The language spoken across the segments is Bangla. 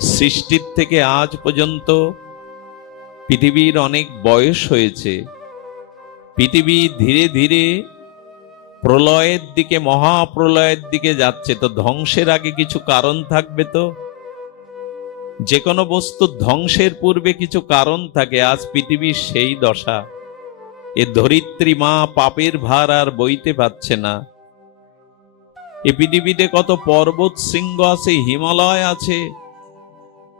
সৃষ্টির থেকে আজ পর্যন্ত পৃথিবীর অনেক বয়স হয়েছে। পৃথিবী ধীরে ধীরে প্রলয়ের দিকে, মহাপ্রলয়ের দিকে যাচ্ছে। তো ধ্বংসের আগে কিছু কারণ থাকবে। তো যে কোনো বস্তুর ধ্বংসের পূর্বে কিছু কারণ থাকে। আজ পৃথিবীর সেই দশা। এ ধরিত্রী মা পাপের ভার আর বইতে পারছে না। এ পৃথিবীতে কত পর্বত শৃঙ্গ আছে, হিমালয় আছে।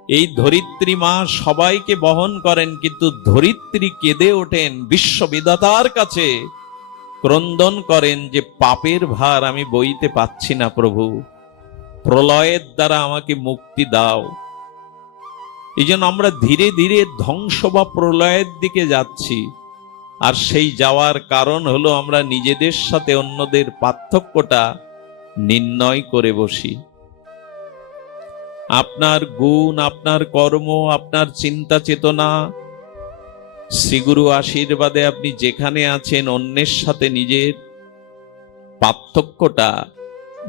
এই ধরিত্রী মা সবাইকে বহন করেন, কিন্তু ধরিত্রী কেঁদে ওঠেন বিশ্ববিধাতার কাছে, ক্রন্দন করেন যে পাপের ভার আমি বইতে পাচ্ছি না প্রভু, প্রলয়ের দ্বারা আমাকে মুক্তি দাও। এই জন্য আমরা ধীরে ধীরে ধ্বংস বা প্রলয়ের দিকে যাচ্ছি। আর সেই যাওয়ার কারণ হলো আমরা নিজেদের সাথে অন্যদের পার্থক্যটা নির্ণয় করে বসি। আপনার গুণ, আপনার কর্ম, আপনার চিন্তা চেতনা, শ্রীগুরু আশীর্বাদে আপনি যেখানে আছেন, অন্যের সাথে নিজের পার্থক্যটা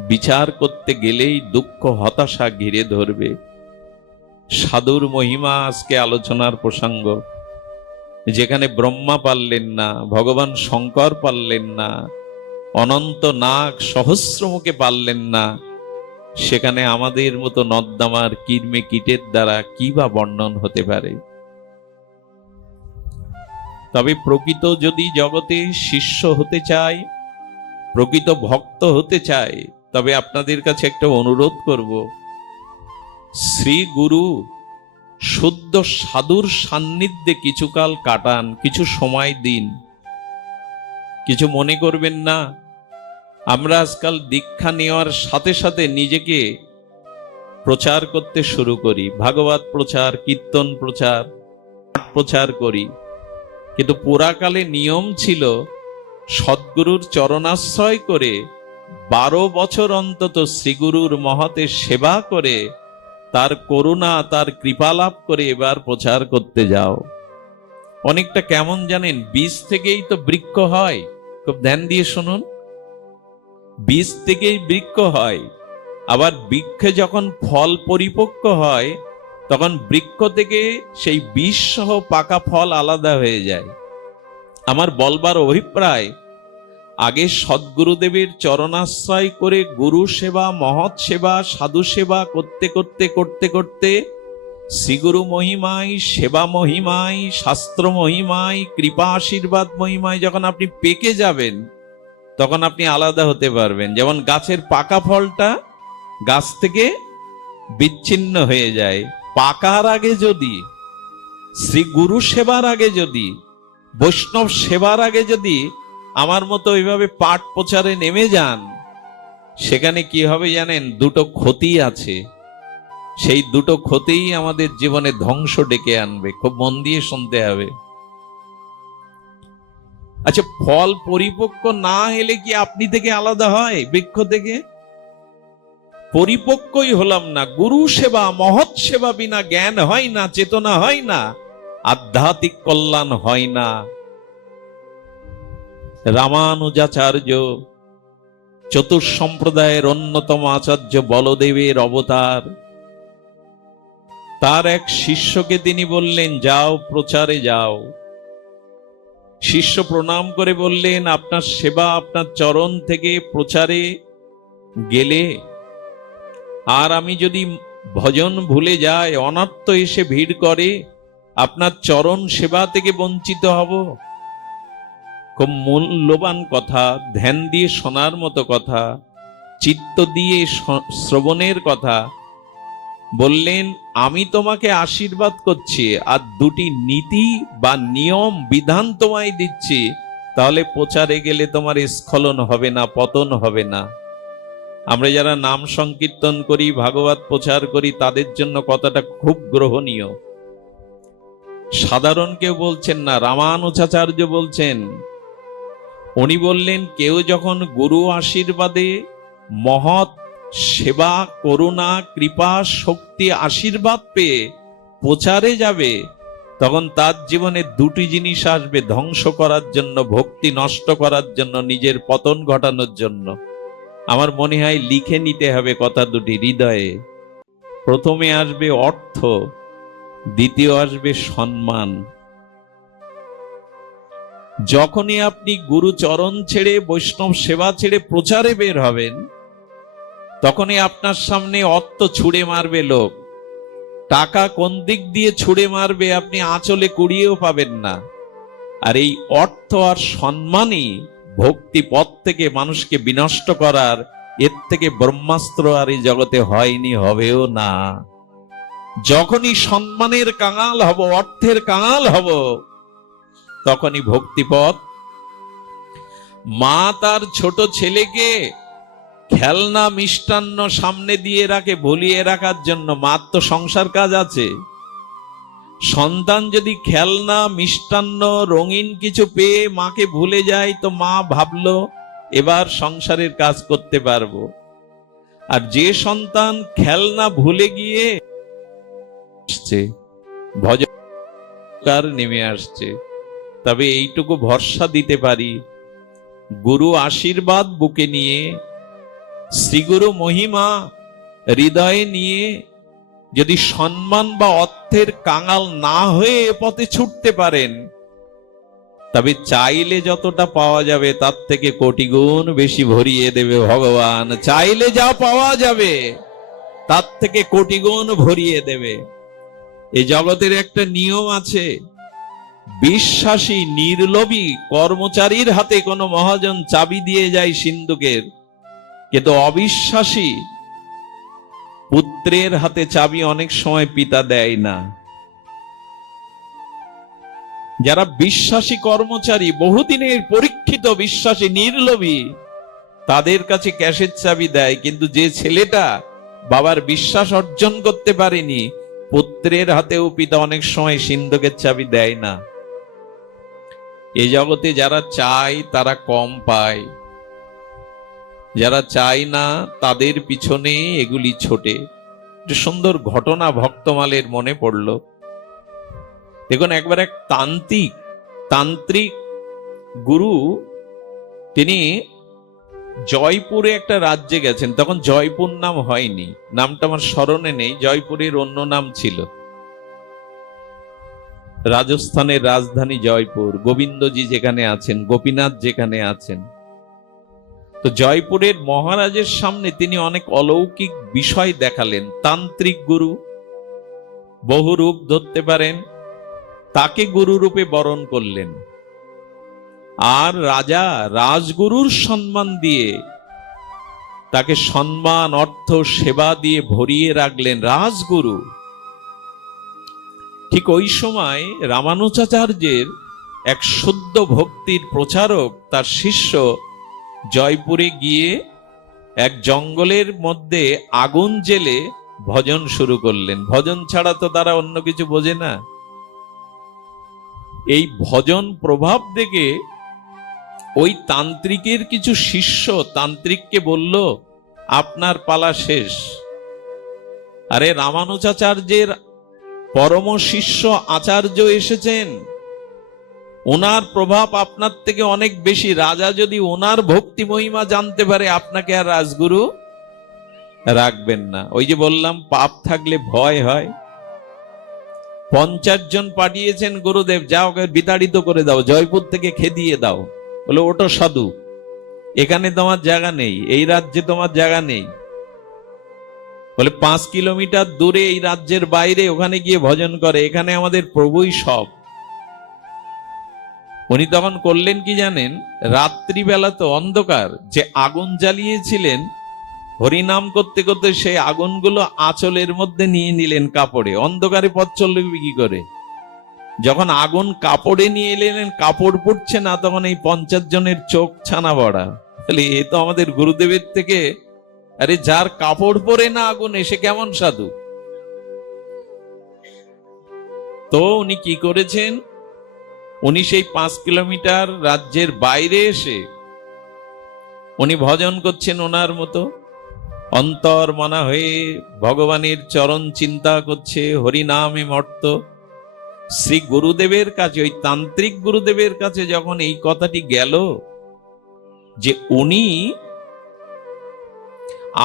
বিচার করতে গেলেই দুঃখ, হতাশা ঘিরে ধরবে। সাধুর মহিমা আজকে আলোচনার প্রসঙ্গ। যেখানে ব্রহ্মা পারলেন না, ভগবান শঙ্কর পারলেন না, অনন্ত নাগ সহস্রমুখে পারলেন না, সেখানে আমাদের মতো নর্দমার কিরমে কীটের দ্বারা কি বা বর্ণন হতে পারে। তবে প্রকৃত যদি জগতে শিষ্য হতে চায়, প্রকৃত ভক্ত হতে চায়, তবে আপনাদের কাছে একটা অনুরোধ করব, শ্রী গুরু শুদ্ধ সাধুর সান্নিধ্যে কিছুকাল কাটান, কিছু সময় দিন। কিছু মনে করবেন না। আমরা আজকাল দীক্ষা নেওয়ার সাথে সাথে নিজেকে প্রচার করতে শুরু করি, ভাগবত প্রচার, কীর্তন প্রচার, পাঠ প্রচার করি। কিন্তু পুরাকালে নিয়ম ছিল সদ্গুরুর চরণাশ্রয় করে 12 বছর অন্তত শ্রীগুরুর মহতের সেবা করে তার করুণা, তার কৃপা লাভ করে এবার প্রচার করতে যাও। অনেকটা কেমন জানেন, বীজ থেকেই তো বৃক্ষ হয়। খুব ধ্যান দিয়ে শুনুন, বীজ থেকেই বৃক্ষ হয়। আবার বৃক্ষে যখন ফল পরিপক্ক হয়, তখন বৃক্ষ থেকে সেই বীজ সহ পাকা ফল আলাদা হয়ে যায়। আমার বলবার অভিপ্রায়, আগে সদ্গুরুদেবের চরণাশ্রয় করে গুরু সেবা, মহৎ সেবা, সাধু সেবা করতে করতে করতে করতে শ্রীগুরু মহিমায়, সেবা মহিমায়, শাস্ত্র মহিমায়, কৃপা আশীর্বাদ মহিমায় যখন আপনি পেকে যাবেন, তখন আপনি আলাদা হতে পারবেন। যেমন গাছের পাকা ফলটা গাছ থেকে বিচ্ছিন্ন হয়ে যায়। পাকার আগে যদি, শ্রী গুরু সেবার আগে যদি, বৈষ্ণব সেবার আগে যদি আমার মতো এইভাবে পাঠ প্রচারে নেমে যান, সেখানে কি হবে জানেন? দুটো ক্ষতি আছে। সেই দুটো ক্ষতিই আমাদের জীবনে ধ্বংস ডেকে আনবে। খুব মন দিয়ে শুনতে হবে। আচ্ছা, ফল পরিপক্ক না হলে কি আপনি থেকে আলাদা হয় বৃক্ষ থেকে? পরিপক্কই হলাম না। গুরু সেবা, মহৎ সেবা বিনা জ্ঞান হয় না, চেতনা হয় না, আধ্যাত্মিক কল্যাণ হয় না। রামানুজাচার্য, চতুর্সম্প্রদায়ের অন্যতম আচার্য বলদেবের অবতার, তার এক শিষ্যকে তিনি বললেন, যাও প্রচারে যাও। শিষ্য প্রণাম করে বললেন, আপনার সেবা, আপনার চরণ থেকে প্রচারে গেলে আর আমি যদি ভজন ভুলে যাই, অনাত্ম এসে ভিড় করে, আপনার চরণ সেবা থেকে বঞ্চিত হব। খুব মূল্যবান কথা, ধ্যান দিয়ে শোনার মতো কথা, চিত্ত দিয়ে শ্রবণের কথা। বললেন, আমি তোমাকে আশীর্বাদ করছি আর দুটি নীতি বা নিয়ম বিধান তোমায় দিচ্ছি, তাহলে প্রচারে গেলে তোমার স্খলন হবে না, পতন হবে না। আমরা যারা নাম সংকীর্তন করি, ভাগবত প্রচার করি, তাদের জন্য কথাটা খুব গ্রহণীয়। সাধারণ কেউ বলছেন না, রামানুজাচার্য বলছেন। উনি বললেন, কেউ যখন গুরু আশীর্বাদে মহৎ সেবা, করুণা, কৃপা, শক্তি, আশীর্বাদ পেয়ে প্রচারে যাবে, তখন তার জীবনে দুটি জিনিস আসবে ধ্বংস করার জন্য, ভক্তি নষ্ট করার জন্য, নিজের পতন ঘটানোর জন্য। আমার মনে হয় লিখে নিতে হবে কথা দুটি হৃদয়ে। প্রথমে আসবে অর্থ, দ্বিতীয় আসবে সম্মান। যখনই আপনি গুরু চরণ ছেড়ে, বৈষ্ণব সেবা ছেড়ে প্রচারে বের হবেন, তখনই আপনার সামনে অর্থ ছুঁড়ে মারবে লোক, টাকা কোন দিক দিয়ে ছুঁড়ে মারবে আপনি আঁচলে কুড়িয়েও পাবেন না। আর এই অর্থ আর সম্মানই ভক্তি পথ থেকে মানুষকে বিনষ্ট করার, এর থেকে ব্রহ্মাস্ত্র আর এই জগতে হয়নি, হবেও না। যখনই সম্মানের কাঙাল হব, অর্থের কাঙাল হব, তখনই ভক্তিপথ। মা তার ছোট ছেলেকে খেলনা মিষ্টান্ন সামনে দিয়ে রাখে ভুলিয়ে রাখার জন্য, মার তো সংসার কাজ আছে। সন্তান যদি খেলনা মিষ্টান্ন রঙিন কিছু পেয়ে মাকে ভুলে যায়, তো মা ভাবলো এবার সংসারের কাজ করতে পারবো। আর যে সন্তান খেলনা ভুলে গিয়ে ভজনকার নেমে আসছে, তবে এইটুকু ভরসা দিতে পারি, গুরু আশীর্বাদ বুকে নিয়ে, শ্রীগুরু মহিমা হৃদয়ে নিয়ে যদি সম্মান বা অর্থের কাঙাল না হয়ে এ পথে ছুটতে পারেন, তবে চাইলে যতটা পাওয়া যাবে তার থেকে কোটি গুণ বেশি ভরিয়ে দেবে ভগবান। চাইলে যা পাওয়া যাবে তার থেকে কোটি গুণ ভরিয়ে দেবে। এই জগতের একটা নিয়ম আছে, বিশ্বাসী নির্লোভী কর্মচারীর হাতে কোনো মহাজন চাবি দিয়ে যায় সিন্ধুকের, কিন্তু অবিশ্বাসী পুত্রের হাতে চাবি অনেক সময় পিতা দেয় না। যারা বিশ্বাসী কর্মচারী, বহুদিনের পরীক্ষিত বিশ্বাসী নির্লোভী, তাদের কাছে ক্যাশের চাবি দেয়, কিন্তু যে ছেলেটা বাবার বিশ্বাস অর্জন করতে পারেনি, পুত্রের হাতেও পিতা অনেক সময় সিন্ধুকের চাবি দেয় না। এই জগতে যারা চায় তারা কম পায়, যারা চায় না তাদের পিছনে এগুলি ছোটে। একটা সুন্দর ঘটনা ভক্তমালের মনে পড়ল। দেখুন, একবার এক তান্ত্রিক গুরু, তিনি জয়পুরে একটা রাজ্যে গেছেন। তখন জয়পুর নাম হয়নি, নামটা আমার স্মরণে নেই, জয়পুরের অন্য নাম ছিল। রাজস্থানের রাজধানী জয়পুর, গোবিন্দজি যেখানে আছেন, গোপীনাথ যেখানে আছেন। তো জয়পুরের মহারাজের সামনে তিনি অনেক অলৌকিক বিষয় দেখালেন। তান্ত্রিক গুরু, বহু রূপ ধরতে পারেন, তাকে গুরু রূপে বরণ করলেন। আর রাজা রাজগুরুর সম্মান দিয়ে তাকে সম্মান, অর্থ, সেবা দিয়ে ভরিয়ে রাখলেন রাজগুরু। ঠিক ওই সময় রামানুজাচার্যের এক শুদ্ধ ভক্তির প্রচারক, তার শিষ্য জয়পুরে গিয়ে এক জঙ্গলের মধ্যে আগুন জেলে ভজন শুরু করলেন। ভজন ছাড়া তো তারা অন্য কিছু বোঝে না। এই ভজন প্রভাব দেখে ওই তান্ত্রিকের কিছু শিষ্য তান্ত্রিককে বলল, আপনার পালা শেষ। আরে রামানুজাচার্যের পরম শিষ্য আচার্য এসেছেন, ওনার প্রভাব আপনার থেকে অনেক বেশি। রাজা যদি ওনার ভক্তি মহিমা জানতে পারে, আপনাকে আর রাজগুরু রাখবেন না। ওই যে বললাম, পাপ থাকলে ভয় হয়। 50 জন পাঠিয়েছেন গুরুদেব, যাও ওকে বিতাড়িত করে দাও, জয়পুর থেকে খেদিয়ে দাও। বলে, ওটা সাধু, এখানে তোমার জায়গা নেই, এই রাজ্যে তোমার জায়গা নেই। বলে, 5 কিলোমিটার দূরে এই রাজ্যের বাইরে, ওখানে গিয়ে ভজন করে, এখানে আমাদের প্রভুই সব। উনি তখন করলেন কি জানেন? রাত্রিবেলা তো অন্ধকার, যে আগুন জ্বালিয়েছিলেন, হরিনাম করতে করতে সেই আগুনগুলো আঁচলের মধ্যে নিয়ে নিলেন কাপড়ে। অন্ধকারে পথ চলবে কি করে? যখন আগুন কাপড়ে নিয়ে এলেন, কাপড় পড়ছে না, তখন এই 50 জনের চোখ ছানা বড়া। তাহলে এ তো আমাদের গুরুদেবের থেকে, আরে যার কাপড় পরে না আগুন, এসে কেমন সাধু? তো উনি কি করেছেন? উনি সেই 5 কিলোমিটার রাজ্যের বাইরে এসে উনি ভজন করছেন ওনার মতো, অন্তর মনা হয়ে ভগবানের চরণ চিন্তা করছে, হরিনামে মর্ত। শ্রী গুরুদেবের কাছে, ওই তান্ত্রিক গুরুদেবের কাছে যখন এই কথাটি গেল যে উনি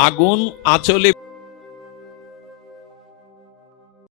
আগুন আঁচলে